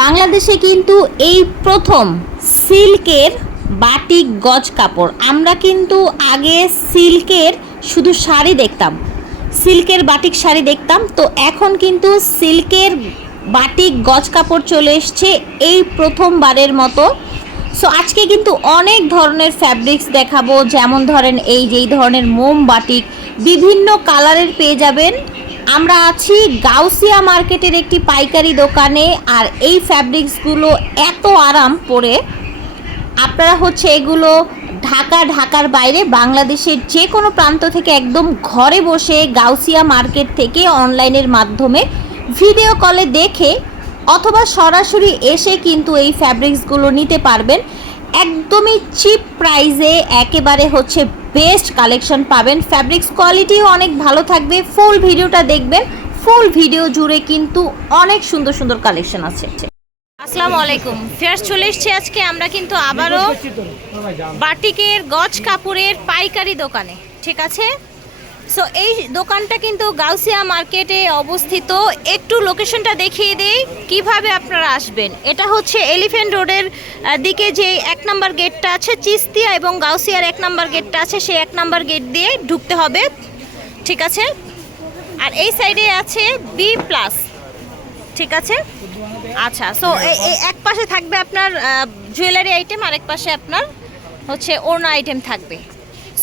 বাংলাদেশে কিন্তু এই প্রথম সিল্কের বাটিক গজ কাপড়। আমরা কিন্তু আগে সিল্কের শুধু শাড়ি দেখতাম, সিল্কের বাটিক শাড়ি দেখতাম। তো এখন কিন্তু সিল্কের বাটিক গজ কাপড় চলে এসছে এই প্রথমবারের মতো। সো আজকে কিন্তু অনেক ধরনের ফ্যাব্রিক্স দেখাবো। যেমন ধরেন এই যেই ধরনের মোম বাটিক বিভিন্ন কালারের পেয়ে যাবেন। আমরা আছি গাউসিয়া মার্কেটের একটি পাইকারি দোকানে আর এই ফ্যাব্রিক্সগুলো এত আরাম পরে। আপনারা হচ্ছে এগুলো ঢাকা, ঢাকার বাইরে বাংলাদেশের যে কোনো প্রান্ত থেকে একদম ঘরে বসে গাউসিয়া মার্কেট থেকে অনলাইনের মাধ্যমে ভিডিও কলে দেখে অথবা সরাসরি এসে কিন্তু এই ফ্যাব্রিক্সগুলো নিতে পারবেন। একদমই চিপ প্রাইসে একেবারে হচ্ছে বেস্ট কালেকশন পাবেন। ফ্যাব্রিক্স কোয়ালিটিও অনেক ভালো থাকবে। ফুল ভিডিওটা দেখবেন। ফুল ভিডিও জুড়ে কিন্তু অনেক সুন্দর সুন্দর কালেকশন আছে। আসসালামু আলাইকুম। ফেয়ার চলে এসেছি আজকে। আমরা কিন্তু আবারও বাটিকের গজ কাপড়ের পাইকারি দোকানে। ঠিক আছে? সো এই দোকানটা কিন্তু গাউসিয়া মার্কেটে অবস্থিত। একটু লোকেশনটা দেখিয়ে দেই, কীভাবে আপনারা আসবেন। এটা হচ্ছে এলিফ্যান্ট রোডের দিকে যে এক নম্বর গেটটা আছে, চিস্তিয়া এবং গাউসিয়ার এক নম্বর গেটটা আছে, সেই এক নম্বর গেট দিয়ে ঢুকতে হবে। ঠিক আছে? আর এই সাইডে আছে বি প্লাস ঠিক আছে? আচ্ছা সো এক পাশে থাকবে আপনার জুয়েলারি আইটেম আর এক পাশে আপনার হচ্ছে ওড়না আইটেম থাকবে।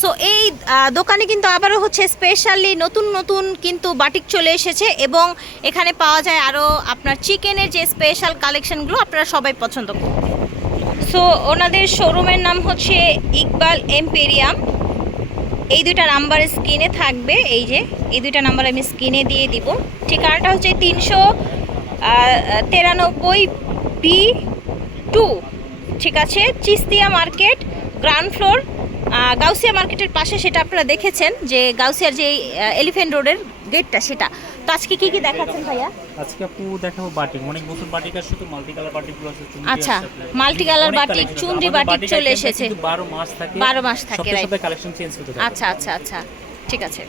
সো এই দোকানে কিন্তু আবারও হচ্ছে স্পেশালি নতুন নতুন কিন্তু বাটিক চলে এসেছে এবং এখানে পাওয়া যায় আরও আপনার চিকেনের যে স্পেশাল কালেকশনগুলো আপনারা সবাই পছন্দ করবেন। সো ওনাদের শোরুমের নাম হচ্ছে ইকবাল এম্পেরিয়াম। এই দুইটা নাম্বার স্ক্রিনে থাকবে, এই যে, এই দুইটা নাম্বার আমি স্ক্রিনে দিয়ে দিব। ঠিকানাটা হচ্ছে তিনশো তেরানব্বই বি টু, ঠিক আছে? Chistia market, ground floor Gausia মার্কেটের পাশে সেটা আপনারা দেখেছেন যে গাউসিয়ার যে এলিফেন্ট রোডের গেটটা সেটা। তো আজকে কি কি দেখাচ্ছেন ভাইয়া? আজকে আপু দেখাবো বাটিক। অনেক নতুন বাটিক আসছে তো মাল্টি কালার বাটিকগুলো আছে আচ্ছা, colour অনেক বাটিক, চুনরি বাটিক চলে এসেছে। কিন্তু 12 মাস থাকে। 12 মাস থাকে, সপ্তাহে right. কালেকশন চেঞ্জ হতে থাকে। আচ্ছা আচ্ছা আচ্ছা। ঠিক আছে।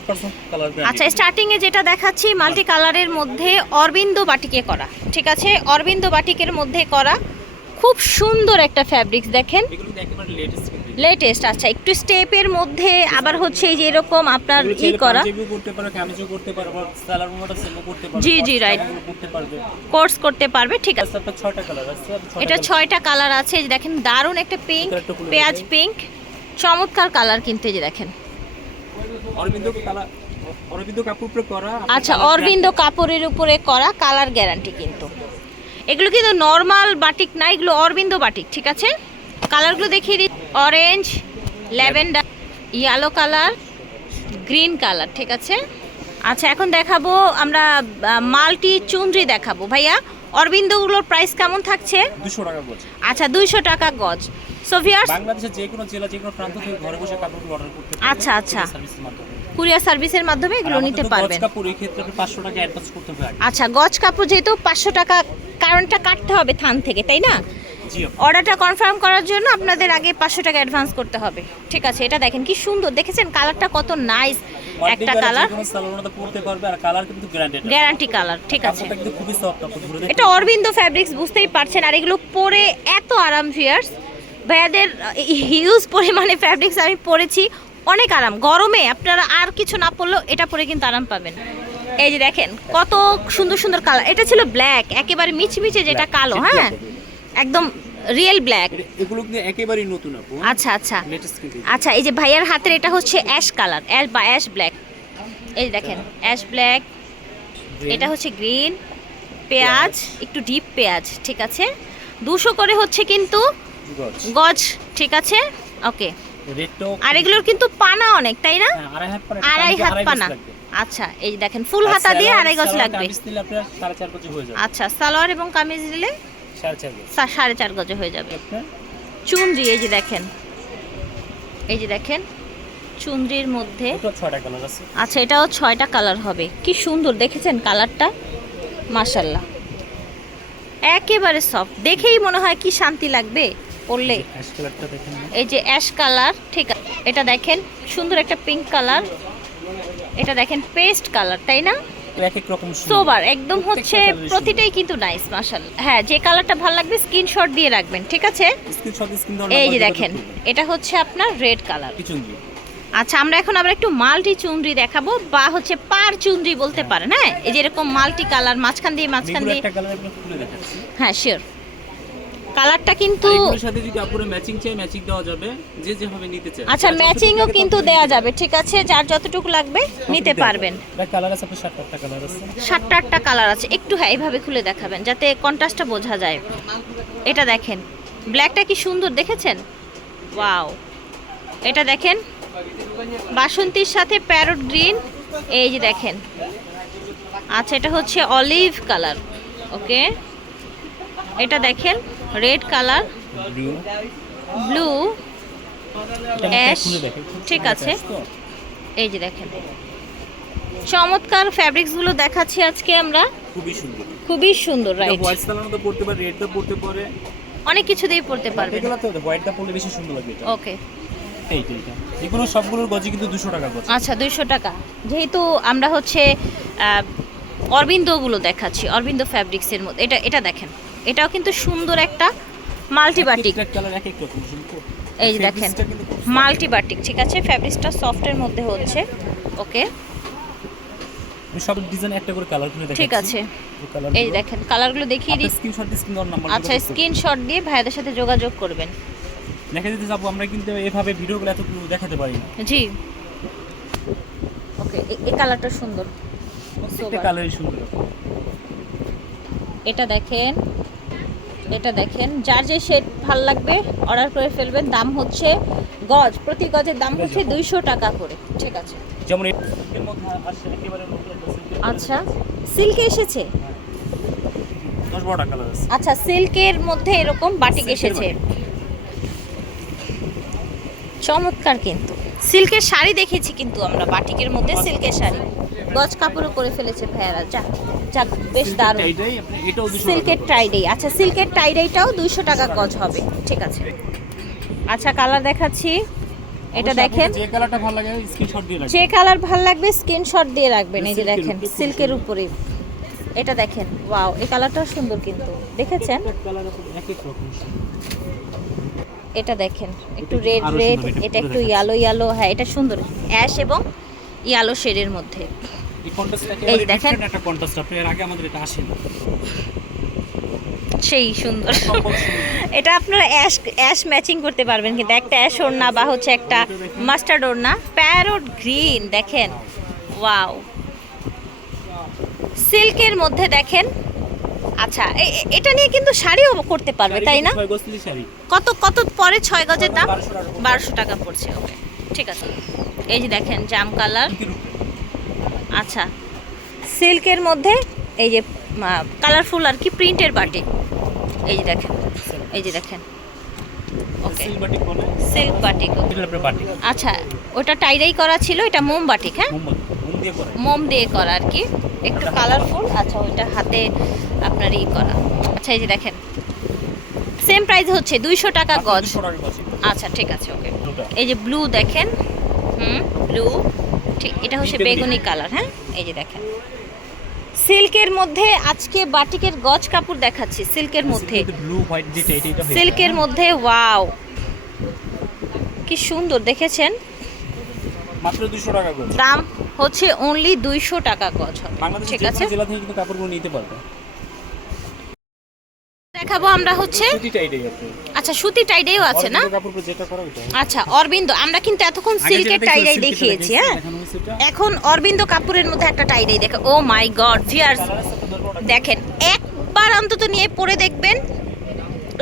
আচ্ছা স্টার্টিং এ যেটা দেখাচ্ছি মাল্টি কালারের মধ্যে অরবিন্দ বাটিকে করা। ঠিক আছে? অরবিন্দ বাটিকের মধ্যে করা খুব সুন্দর একটা ফ্যাব্রিক্স দেখেন। এগুলো একেবারে লেটেস্ট লেটেস্ট আচ্ছা একটু স্টেপের মধ্যে আবার হচ্ছে এই যে এরকম আপনার ই করা। করতে পারো কামিজও করতে পারো সালার মোটা সেমও করতে পারো জি, জি, রাইট করতে পারবে। কোর্স করতে পারবে ঠিক আছে। আচ্ছা আপনার ছয়টা কালার আছে এটা colour- ছয়টা কালার আছে দেখেন দারুণ একটা পিঙ্ক এটা পেঁয়াজ পিঙ্ক চমৎকার কালার কিন্তু এই যে দেখেন। অরবিন্দ কালার অরবিন্দ কাপড় উপরে করা আচ্ছা অরবিন্দ কাপড়ের উপরে করা কালার গ্যারান্টি কিন্তু। এগুলো কিন্তু নর্মাল বাটিক না এগুলো অরবিন্দ বাটিক ঠিক আছে? কালারগুলো দেখিয়ে দিই। Orange lavender yellow colour green colour ঠিক আছে? আচ্ছা এখন দেখাবো আমরা মাল্টি চুনরি দেখাবো। ভাইয়া অরবিন্দগুলোর প্রাইস কেমন থাকছে? 200 টাকা বলছে আচ্ছা দুইশো টাকা গজ। সোভিয়ার্স বাংলাদেশের যে কোনো জেলা যে কোনো প্রান্ত থেকে ঘরে বসে কাপড়গুলো অর্ডার করতে পারবেন। আচ্ছা, আচ্ছা। কুরিয়ার সার্ভিসের মাধ্যমে। এগুলো নিতে পারবেন গজ কাপড় এই ক্ষেত্রে আপনি 500 টাকা অ্যাডভান্স করতে হবে আচ্ছা গজ কাপড় যেহেতু পাঁচশো টাকা কারণটা কাটতে হবে থান থেকে তাই না। অর্ডারটা কনফার্ম করার জন্য আপনাদের আগে পাঁচশো টাকা অ্যাডভান্স করতে হবে। ঠিক আছে এটা দেখেন কি সুন্দর। দেখেছেন কালারটা কত নাইস একটা কালার গ্যারান্টি কালার ঠিক আছে। এটা অরবিন্দ ফ্যাব্রিক্স বুঝতেই পারছেন। আর এগুলো পরে এত আরাম ফিয়ার্স ভাইয়াদের হিউজ পরিমাণে ফ্যাব্রিক্স আমি পরেছি। অনেক আরাম। গরমে আপনারা আর কিছু না পরলেও এটা পরে কিন্তু আরাম পাবেন। এই যে দেখেন কত সুন্দর সুন্দর কালার এটা ছিল ব্ল্যাক একেবারে মিচমিচে যেটা কালো হ্যাঁ? একদম রিয়েল ব্ল্যাক এগুলো কিন্তু একেবারেই নতুন আপু? আচ্ছা আচ্ছা। আচ্ছা এই যে ভাইয়ার হাতের এটা হচ্ছে অ্যাশ কালার অ্যাশ বা অ্যাশ ব্ল্যাক এই দেখেন অ্যাশ ব্ল্যাক এটা হচ্ছে গ্রিন পেঁয়াজ একটু ডিপ পেঁয়াজ ঠিক আছে? দুশো করে হচ্ছে কিন্তু গজ। ঠিক আছে? ওকে। আর এগুলোর কিন্তু পানা অনেক তাই না? হ্যাঁ, আড়াই হাত পানা। আচ্ছা এই দেখেন ফুল হাতা দিয়ে আড়াই গজ লাগবে। আচ্ছা সালোয়ার এবং কামিজ দিলে সাড়ে চার গজ। হয়ে যাবে। আপনার চুনরি এই যে দেখেন। এই যে দেখেন চুনরির মধ্যে আচ্ছা এটাও ছয়টা কালার হবে। কি সুন্দর দেখেছেন কালারটা মাশাল্লাহ একেবারে সফট দেখেই মনে হয় কি শান্তি লাগবে পরলে। দেখেন এই যে অ্যাশ কালার ঠিক আছে এটা দেখেন সুন্দর একটা পিঙ্ক কালার এটা দেখেন পেস্ট কালার তাই না? এক এক রকম সোবার একদম হচ্ছে প্রতিটাই কিন্তু নাইস মাশাল। হ্যাঁ যে কালারটা ভালো লাগবে স্ক্রিনশট দিয়ে রাখবেন ঠিক আছে? এই যে দেখেন এটা হচ্ছে আপনার রেড কালার আচ্ছা আমরা এখন আবার একটু মাল্টি চুনরি দেখাবো বা হচ্ছে পার চুনরি বলতে পারেন হ্যাঁ? এই যে এরকম মাল্টি কালার মাঝখান দিয়ে মাঝখান দিয়ে। হ্যাঁ শিওর কালারটা কিন্তু এগুলোর সাথে যদি আপুরে ম্যাচিং চাই ম্যাচিং দেওয়া যাবে যে যেভাবে নিতে চায়। আচ্ছা ম্যাচিংও কিন্তু দেওয়া যাবে ঠিক আছে? যার যতটুকু লাগবে নিতে পারবেন। কালার আছে আপনার সাত আটটা কালার আছে। সাতটা আটটা কালার আছে। একটু হ্যাঁ এইভাবে খুলে দেখাবেন যাতে কন্ট্রাস্টটা বোঝা যায়। এটা দেখেন ব্ল্যাকটা কি সুন্দর দেখেছেন? ওয়াও এটা দেখেন বাসন্তীর সাথে প্যারট গ্রিন এই যে দেখেন। আচ্ছা এটা হচ্ছে অলিভ কালার ওকে এটা দেখেন রেড কালার ব্লু Ash, ঠিক আছে। এই যে দেখেন। চমৎকার ফ্যাব্রিক্সগুলো দেখাচ্ছি আজকে আমরা। খুবই সুন্দর। খুবই সুন্দর রাইট হোয়াইট তো পড়তে পারে রেড পড়তে পারে। অনেক কিছু দিয়ে পড়তে পারবেন। এগুলো তো হোয়াইটটা বেশি সুন্দর লাগবে এটা। ওকে এইটা এইটা এগুলো সবগুলোর গজে কিন্তু 200 টাকা গজ। আচ্ছা দুইশো টাকা। যেহেতু আমরা হচ্ছে অরবিন্দগুলো দেখাচ্ছি অরবিন্দ ফ্যাব্রিক্সের মধ্যে। এটা এটা দেখেন। এটাও কিন্তু সুন্দর একটা মাল্টিবাটিক এই যে দেখেন। মাল্টিবাটিক ঠিক আছে? ফ্যাব্রিক্সটা সফটের মধ্যে হচ্ছে ওকে? সব ডিজাইন একটা করে কালার করে ঠিক আছে। এই দেখেন কালারগুলো দেখিয়ে দিই। স্ক্রিনশট স্ক্রিন নাম্বার আচ্ছা স্ক্রিনশট দিয়ে ভাইদের সাথে যোগাযোগ করবেন। দেখা যেতে যাব আমরা কিন্তু এভাবে ভিডিওগুলো এত দেখাতে পারি না। জি। ওকে এই কালারটা সুন্দর। প্রত্যেকটা কালারই সুন্দর। এটা দেখেন এটা দেখেন। যার যে শেড ভালো লাগবে অর্ডার করে ফেলবেন। দাম হচ্ছে গজ প্রতি গজের দাম হচ্ছে দুইশো টাকা করে। ঠিক আছে। যেমন আচ্ছা। সিল্কে এসেছে? আছে। আচ্ছা সিল্কের মধ্যে এরকম বাটিক এসেছে। চমৎকার কিন্তু। সিল্কের শাড়ি দেখেছি কিন্তু আমরা বাটিকের মধ্যে সিল্কের শাড়ি। গজ কাপড়ও করে ফেলেছে ভাইয়ারা। যাক যাক বেশ দারুণ। সিল্কের টাইডাই আচ্ছা সিল্কের টাইডাইটাও দুইশো টাকা গজ হবে ঠিক আছে। আচ্ছা কালার দেখাচ্ছি। এটা দেখেন। যে কালারটা ভালো লাগে স্ক্রিনশট দিয়ে রাখবেন। যে কালার ভালো লাগবে স্ক্রিনশট দিয়ে রাখবেন এই যে দেখেন সিল্কের উপরে। এটা দেখেন ওয়াও এই কালারটাও সুন্দর কিন্তু দেখেছেন? এটা দেখেন একটু রেড রেড এটা একটু। ইয়ালো ইয়ালো হ্যাঁ এটা সুন্দর অ্যাশ এবং ইয়ালো শেডের মধ্যে। এই কন্ট্রাস্ট এই একেবারে দেখেন। একটা কন্ট্রাস্ট আপনি এর আগে আমাদের এটা আসেনি। সেই সুন্দর। এটা আপনারা অ্যাশ অ্যাশ ম্যাচিং করতে পারবেন কিন্তু একটা অ্যাশ ওড়না বা হচ্ছে একটা মাস্টার্ড ওড়না। প্যারোট গ্রিন দেখেন। ওয়াও সিল্কের মধ্যে দেখেন। আচ্ছা এটা নিয়ে কিন্তু শাড়িও করতে পারবে তাই না? কত কত পরে ছয় গজের দাম? 1200 টাকা করে। বারোশো টাকা পড়ছে ওকে ঠিক আছে। এই যে দেখেন জাম কালার। আচ্ছা। সিল্কের মধ্যে এই যে কালারফুল আর কি প্রিন্টের বাটি। এই যে দেখেন এই যে দেখেন। ওকে সিল্ক বাটিক আচ্ছা ওটা টাইডাই করা ছিল এটা মোম বাটিক হ্যাঁ? মোম দিয়ে করে। আর কি। একটু কালারফুল আচ্ছা ওইটা হাতে আপনার ই করা। আচ্ছা এই যে দেখেন। সেম প্রাইস হচ্ছে দুইশো টাকা গজ। 200 গজ। আচ্ছা ঠিক আছে ওকে এই যে ব্লু দেখেন। হুম ব্লু ঠিক এটা হচ্ছে বেগুনি। কালার হ্যাঁ? এই যে দেখেন। সিল্কের মধ্যে আজকে বাটিকের গজ কাপড় দেখাচ্ছি সিল্কের মধ্যে। এটা হয়ে সিল্কের মধ্যে ওয়াও। কি সুন্দর দেখেছেন? মাত্র 200 টাকা গজ। দাম হচ্ছে অনলি দুইশো টাকা গজ ঠিক আছে? জেলা থেকে কিন্তু কাপড়গুলো নিতে পারবে। দেখাবো আমরা হচ্ছে। আচ্ছা সুতি টাইডেও আছে না? আচ্ছা অরবিন্দ আমরা কিন্তু এতক্ষণ সিল্কের টাইডাই দেখিয়েছি হ্যাঁ? এখন অরবিন্দ কাপুরের মধ্যে একটা টাইডাই দেখা ও মাই গড ভিয়ার্স দেখেন একবার অন্তত নিয়ে পরে দেখবেন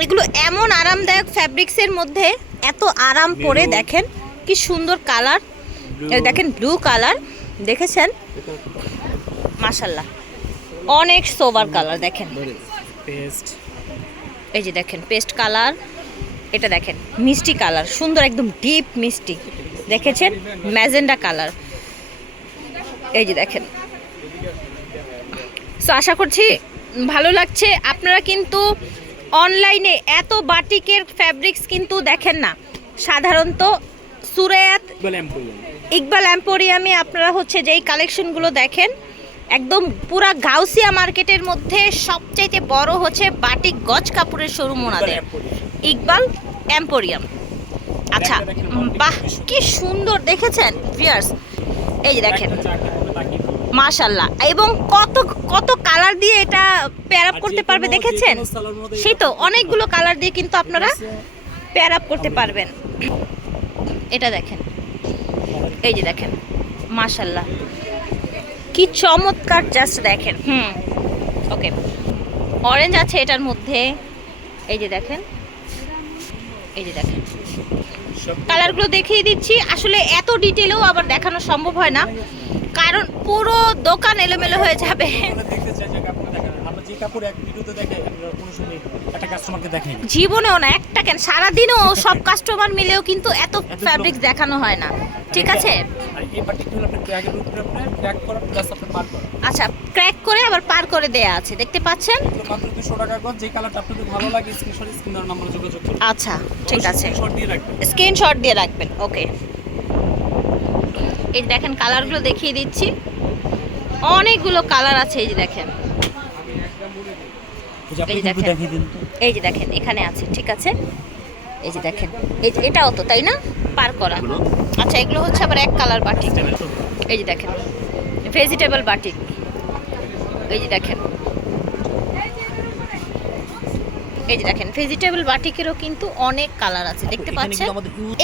এগুলো এমন আরামদায়ক ফ্যাব্রিক্সের মধ্যে এত আরাম পরে দেখেন কি সুন্দর কালার দেখেন ব্লু কালার দেখেছেন? মাশাল্লাহ অনেক সোবার কালার দেখেন। পেস্ট এই যে দেখেন পেস্ট কালার এটা দেখেন মিষ্টি কালার সুন্দর একদম ডিপ মিষ্টি। দেখেছেন? ম্যাজেন্ডা কালার এই যে দেখেন। সো আশা করছি ভালো লাগছে। আপনারা কিন্তু অনলাইনে এত বাটিকের ফ্যাব্রিক্স কিন্তু দেখেন না। সাধারণত সুরায়াত ইকবাল এম্পোরিয়ামে। আপনারা হচ্ছে যেই কালেকশনগুলো দেখেন একদম পুরা গাউসিয়া মার্কেটের মধ্যে সবচাইতে বড় হচ্ছে বাটিক গজ কাপড়ের শোরুম ওনাদের। ইকবাল এম্পোরিয়াম আচ্ছা বাহ কি সুন্দর দেখেছেন ভিয়ার্স এই যে দেখেন। মাশাল্লাহ এবং কত কত কালার দিয়ে এটা পেয়ার আপ করতে পারবে দেখেছেন? সেই তো অনেকগুলো কালার দিয়ে কিন্তু আপনারা পেয়ার আপ করতে পারবেন। এটা দেখেন। এই যে দেখেন। মাশাল্লাহ কি চমৎকার জাস্ট দেখেন। হুম ওকে অরেঞ্জ আছে এটার মধ্যে। এই যে দেখেন। এই যে দেখেন। কালারগুলো দেখিয়ে দিচ্ছি। আসলে এত ডিটেলেও আবার দেখানো সম্ভব হয় না। কারণ পুরো দোকান এলোমেলো হয়ে যাবে। জীবনেও না একটা কেন? সারাদিনও সব কাস্টমার মিলেও কিন্তু এত ফ্যাব্রিক দেখানো হয় না। ঠিক আছে? আর এই পার্টিকুলার আপনার ক্র্যাকের উপরে আপনার ক্র্যাক করা প্লাস আপনার পার করা। আচ্ছা ক্র্যাক করে আবার পার করে দেয়া আছে দেখতে পাচ্ছেন? মাত্র দুশো টাকা করে যে কালারটা আপনাদের ভালো লাগে স্ক্রিনশট স্ক্রিনের নাম্বার যোগাযোগ করুন। আচ্ছা ঠিক আছে। স্ক্রিনশট দিয়ে রাখবেন। স্ক্রিনশট দিয়ে রাখবেন ওকে এই দেখেন কালারগুলো দেখিয়ে দিচ্ছি। অনেকগুলো কালার আছে এই যে দেখেন। এই যে দেখেন। এখানে আছে ঠিক আছে। এই যে দেখেন এই এটাও তো তাই না? পার করা। আচ্ছা এগুলো হচ্ছে আবার এক কালার বাটিক এই যে দেখেন ভেজিটেবল বাটিক এই যে দেখেন। এই যে দেখেন ভেজিটেবল বাটিকেরও কিন্তু অনেক কালার আছে দেখতে পাচ্ছেন?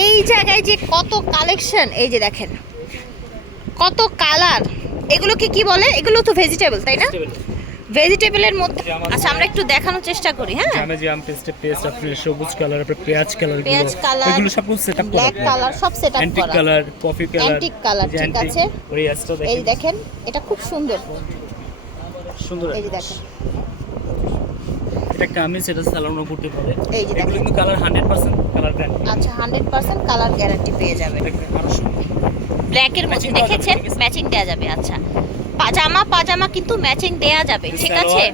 এই জায়গায় যে কত কালেকশন এই যে দেখেন। কত কালার এগুলোকে কি বলে? এগুলো তো ভেজিটেবল তাই না? ভেজিটেবলের মধ্যে আচ্ছা আমরা একটু দেখানোর চেষ্টা করি হ্যাঁ? জামে জাম পেস্টে পেস্ট আপনার সবুজ কালার আপনার পেঁয়াজ কালার পেঁয়াজ কালার এগুলো সব সেটআপ করা ব্ল্যাক কালার সব সেট আপ অ্যান্টিক করা। Colour coffee colour Antique colour, ঠিক আছে। ওই অ্যাসটা এই দেখেন দেখেন এটা খুব সুন্দর। সুন্দর এই দেখেন। এটা কামিজ এটা সালানো করতে পারে। এই যে এগুলো দেখেন। কিন্তু কালার 100% কালার ব্র্যান্ড আচ্ছা হান্ড্রেড পার্সেন্ট কালার গ্যারান্টি পেয়ে যাবেন আরও সুন্দর। ব্ল্যাকের মধ্যে দেখেছেন? ম্যাচিং দেওয়া যাবে আচ্ছা। পাজামা পাজামা কিন্তু ম্যাচিং দেয়া যাবে ঠিক আছে?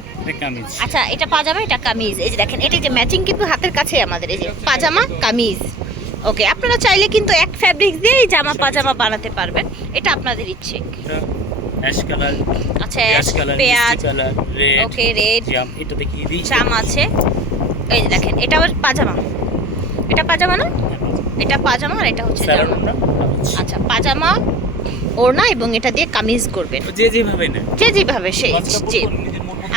আচ্ছা এটা পাজামা এটা কামিজ। এই যে দেখেন এটা যে ম্যাচিং কিন্তু হাতের কাছে আমাদের এই যে পাজামা কামিজ। ওকে আপনারা চাইলে কিন্তু এক ফ্যাব্রিক দিয়ে জামা পাজামা বানাতে পারবেন। এটা আপনাদের ইচ্ছে। অ্যাশ কালার আচ্ছা পেঁয়াজ কালার পেঁয়াজ। কালার রেড ওকে রেড জাম এটা দেখিয়ে জাম আছে। এই যে দেখেন এটা আবার পাজামা। এটা পাজামা না? এটা পাজামা আর এটা হচ্ছে জামা। আচ্ছা পাজামা ওড়না এবং এটা দিয়ে কামিজ করবেন। যে যেভাবে নেয় যে যেভাবে সেই যে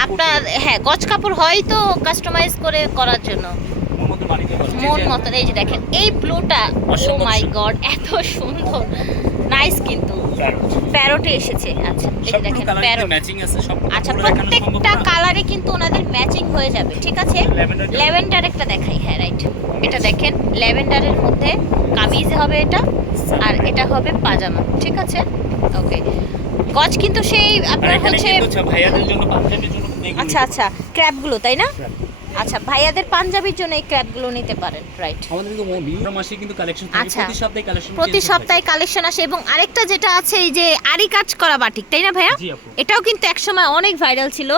আপনার হ্যাঁ গজ কাপড় হয় তো কাস্টমাইজ করে করার জন্য। মন মতো মতন এই যে দেখেন এই ব্লুটা ও মাই গড এত সুন্দর। নাইস কিন্তু। প্যারোটে এসেছে। আচ্ছা এই দেখেন প্যারোট ম্যাচিং আছে সব আচ্ছা প্রত্যেকটা কালারে কিন্তু ওনাদের ম্যাচিং হয়ে যাবে ঠিক আছে? ল্যাভেন্ডার একটা দেখাই হ্যাঁ রাইট এটা দেখেন ল্যাভেন্ডারের মধ্যে কামিজ হবে এটা। আর এটা হবে পাজামা ঠিক আছে? ওকে গজ কিন্তু সেই আপনার হচ্ছে কিন্তু ভাইয়াদের জন্য পাঞ্জাবির জন্য এগুলো আচ্ছা আচ্ছা ক্র্যাবগুলো তাই না? আচ্ছা ভাইয়াদের পাঞ্জাবির জন্য এই ক্র্যাবগুলো নিতে পারেন রাইট আমাদের কিন্তু বিভিন্ন মাসে কিন্তু কালেকশন আচ্ছা। প্রতি সপ্তাহে কালেকশন প্রতি সপ্তাহে কালেকশন আসে এবং আরেকটা যেটা আছে এই যে আরি কাজ করা বাটিক তাই না ভাইয়া? এটাও কিন্তু একসময় অনেক ভাইরাল ছিল।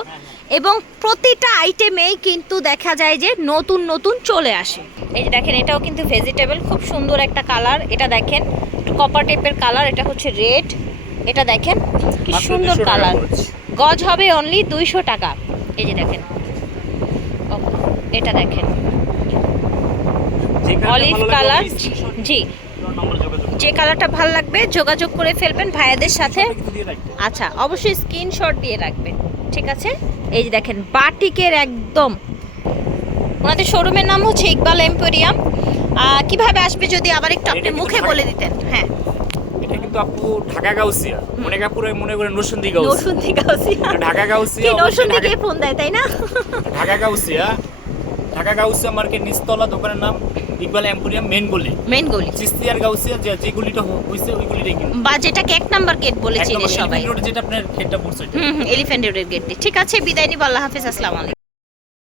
এবং প্রতিটা আইটেমেই কিন্তু দেখা যায় যে নতুন নতুন চলে আসে। এই যে দেখেন এটাও কিন্তু ভেজিটেবল খুব সুন্দর একটা কালার এটা দেখেন কপার টাইপের কালার এটা হচ্ছে রেড এটা দেখেন কি সুন্দর কালার গজ হবে অনলি দুইশো টাকা। এই যে দেখেন এটা দেখেন। অলিভ কালার জি। যে কালারটা ভালো লাগবে যোগাযোগ করে ফেলবেন ভাইয়াদের সাথে। আচ্ছা অবশ্যই স্ক্রিনশট দিয়ে রাখবেন। ঠিক আছে? এই যে দেখেন বাটিকের একদম। ওনাদের শোরুমের নাম হচ্ছে ইকবাল এম্পোরিয়াম। কীভাবে আসবে যদি আবার একটু আপনি মুখে বলে দিতেন? হ্যাঁ। এটা কিন্তু আপু ঢাকা গাউসিয়া। মনে মনে করেন নসুন্দি গাউসিয়া। নসুন্দি গাউসিয়া। ঢাকা কি গাউসিয়া অবশ্যই নসুন্দি কে ফোন দেয় তাই না? ঢাকা গাউসিয়া। ঢাকা গাউসিয়া মার্কেট নিচতলা দোকানের নাম ইকবাল এম্পোরিয়াম মেন গলি। মেন গলি। চিস্তিয়ার গাউসিয়া যে যে গলিটা হইছে ওই গলিটাই কিন্তু বা যেটাকে এক নাম্বার গেট বলে চিনে সবাই? রোডে যেটা আপনার গেটটা পড়ছে হুম এলিফ্যান্ট রোডের গেট ঠিক আছে বিদায় নিব আল্লাহ হাফেজ আসসালামু আলাইকুম।